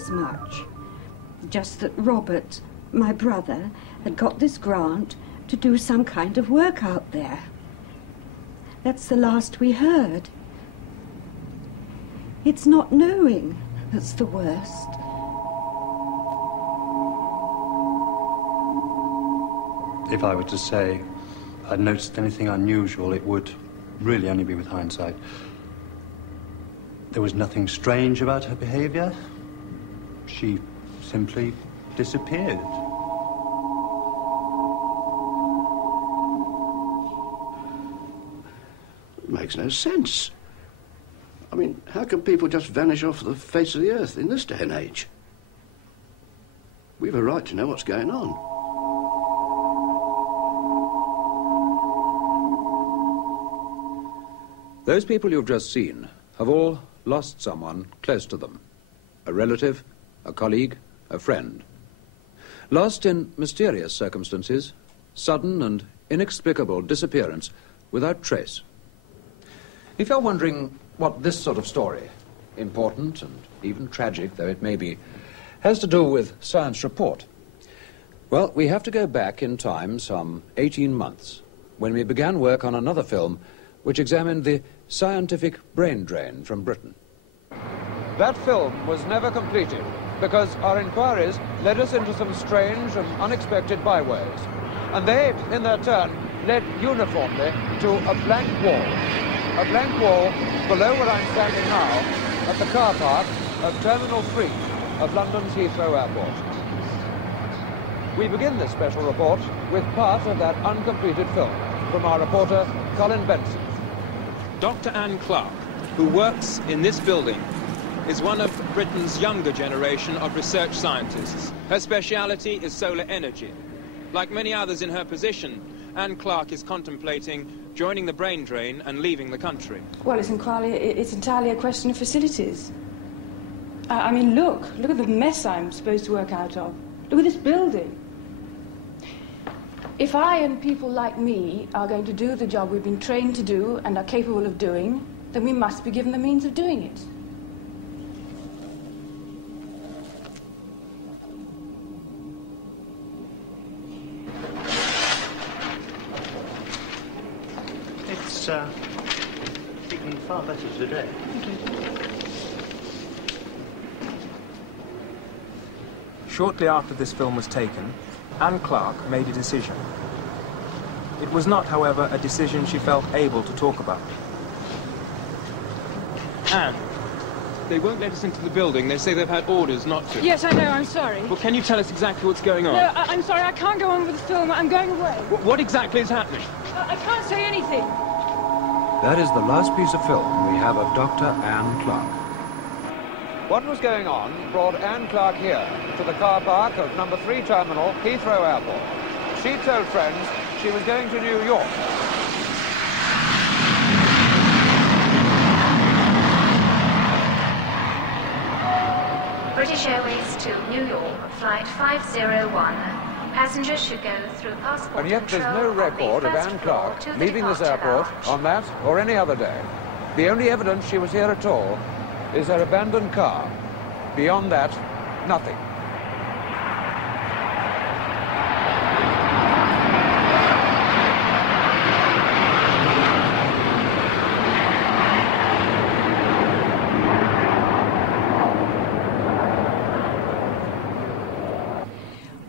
as much. Just that Robert, my brother, had got this grant to do some kind of work out there. That's the last we heard. It's not knowing that's the worst. If I were to say I'd noticed anything unusual, it would really only be with hindsight. There was nothing strange about her behavior. She simply disappeared. It makes no sense. I mean, how can people just vanish off the face of the earth in this day and age? We've a right to know what's going on. Those people you've just seen have all lost someone close to them. A relative, a colleague, a friend. Lost in mysterious circumstances, sudden and inexplicable disappearance without trace. If you're wondering what this sort of story, important and even tragic though it may be, has to do with Science Report, well, we have to go back in time some 18 months, when we began work on another film which examined the scientific brain drain from Britain. That film was never completed because our inquiries led us into some strange and unexpected byways. And they, in their turn, led uniformly to a blank wall. A blank wall below where I'm standing now at the car park of Terminal 3 of London's Heathrow Airport. We begin this special report with part of that uncompleted film from our reporter, Colin Benson. Dr. Anne Clark, who works in this building, is one of Britain's younger generation of research scientists. Her speciality is solar energy. Like many others in her position, Anne Clark is contemplating joining the brain drain and leaving the country. Well, it's entirely a question of facilities. I mean, look at the mess I'm supposed to work out of. Look at this building. If I and people like me are going to do the job we've been trained to do and are capable of doing, then we must be given the means of doing it. It's looking far better today. Shortly after this film was taken, Anne Clark made a decision. It was not, however, a decision she felt able to talk about. Anne, they won't let us into the building. They say they've had orders not to. Yes, I know, I'm sorry. Well, can you tell us exactly what's going on? No, I'm sorry, I can't go on with the film. I'm going away. What exactly is happening? I can't say anything. That is the last piece of film we have of Dr. Anne Clark. What was going on brought Anne Clark here to the car park of number 3 terminal, Heathrow Airport. She told friends she was going to New York. British Airways to New York, flight 501. Passengers should go through passport And yet there's no control record on of the Anne first floor Clark to the leaving this departure airport lounge. on that or any other day. The only evidence she was here at all is her abandoned car. Beyond that, nothing.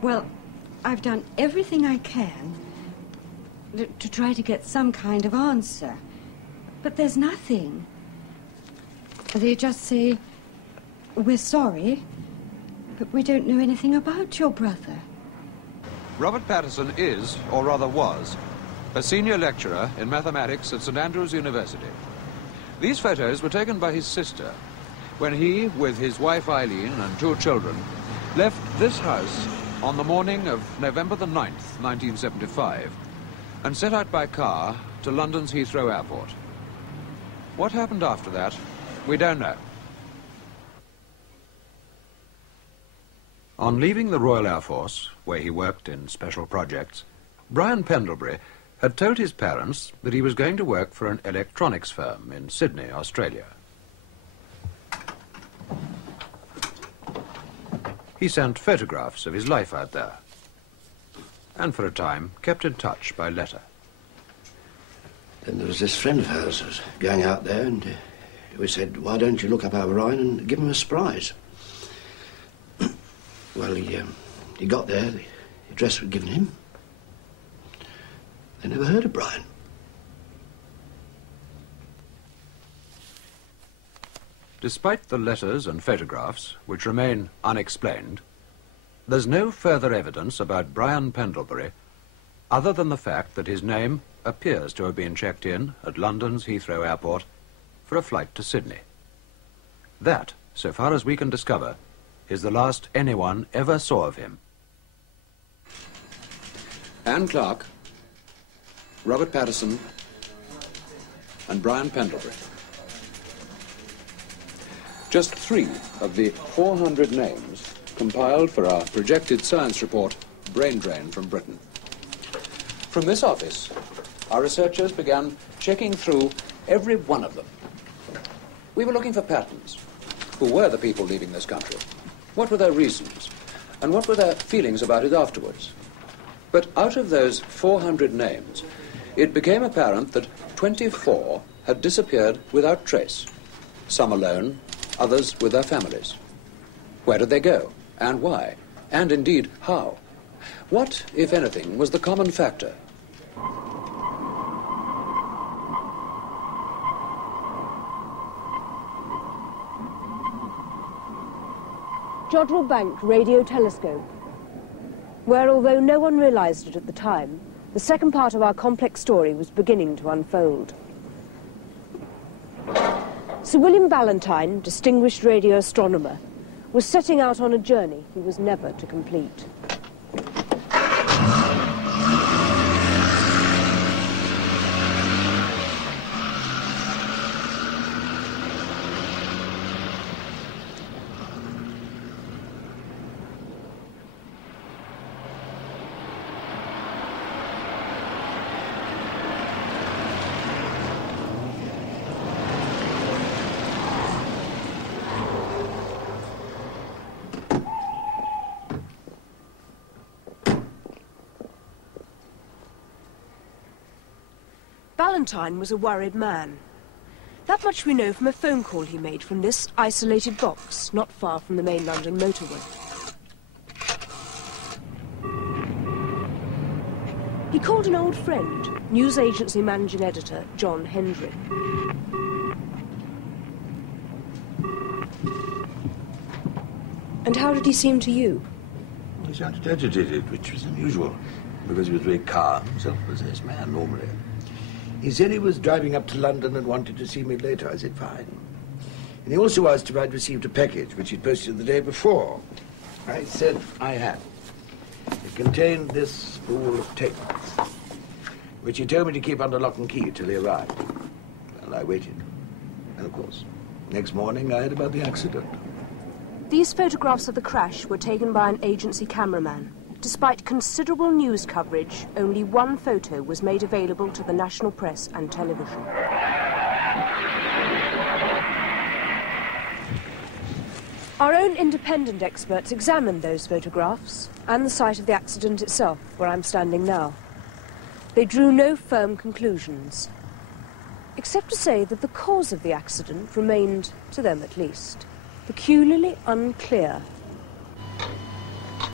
Well, I've done everything I can to try to get some kind of answer. But there's nothing. They just say, we're sorry, but we don't know anything about your brother. Robert Patterson is, or rather was, a senior lecturer in mathematics at St. Andrews University. These photos were taken by his sister when he, with his wife Eileen and 2 children, left this house on the morning of November the 9th, 1975, and set out by car to London's Heathrow Airport. What happened after that, we don't know. On leaving the Royal Air Force, where he worked in special projects, Brian Pendlebury had told his parents that he was going to work for an electronics firm in Sydney, Australia. He sent photographs of his life out there, and for a time kept in touch by letter. Then there was this friend of hers who was going out there, and we said, why don't you look up O'Brien and give him a surprise? Well, he got there, the address was given him. They never heard of Brian. Despite the letters and photographs, which remain unexplained, there's no further evidence about Brian Pendlebury other than the fact that his name appears to have been checked in at London's Heathrow Airport for a flight to Sydney. That, so far as we can discover, is the last anyone ever saw of him. Anne Clark, Robert Patterson, and Brian Pendlebury. Just 3 of the 400 names compiled for our projected science report, Brain Drain from Britain. From this office, our researchers began checking through every one of them. We were looking for patterns. Who were the people leaving this country? What were their reasons? And what were their feelings about it afterwards? But out of those 400 names, it became apparent that 24 had disappeared without trace. Some alone, others with their families. Where did they go? And why? And indeed, how? What, if anything, was the common factor? Jodrell Bank Radio Telescope, where, although no one realized it at the time, the second part of our complex story was beginning to unfold. Sir William Ballantyne, distinguished radio astronomer, was setting out on a journey he was never to complete. Ballantyne was a worried man. That much we know from a phone call he made from this isolated box, not far from the main London motorway. He called an old friend, news agency managing editor John Hendry. And how did he seem to you? He sounded agitated, which was unusual, because he was a very calm, self-possessed man normally. He said he was driving up to London and wanted to see me later. I said, fine. And he also asked if I'd received a package, which he'd posted the day before. I said I had. It contained this spool of tapes, which he told me to keep under lock and key till he arrived. Well, I waited. And, of course, next morning I heard about the accident. These photographs of the crash were taken by an agency cameraman. Despite considerable news coverage, only one photo was made available to the national press and television. Our own independent experts examined those photographs and the site of the accident itself, where I'm standing now. They drew no firm conclusions, except to say that the cause of the accident remained, to them at least, peculiarly unclear.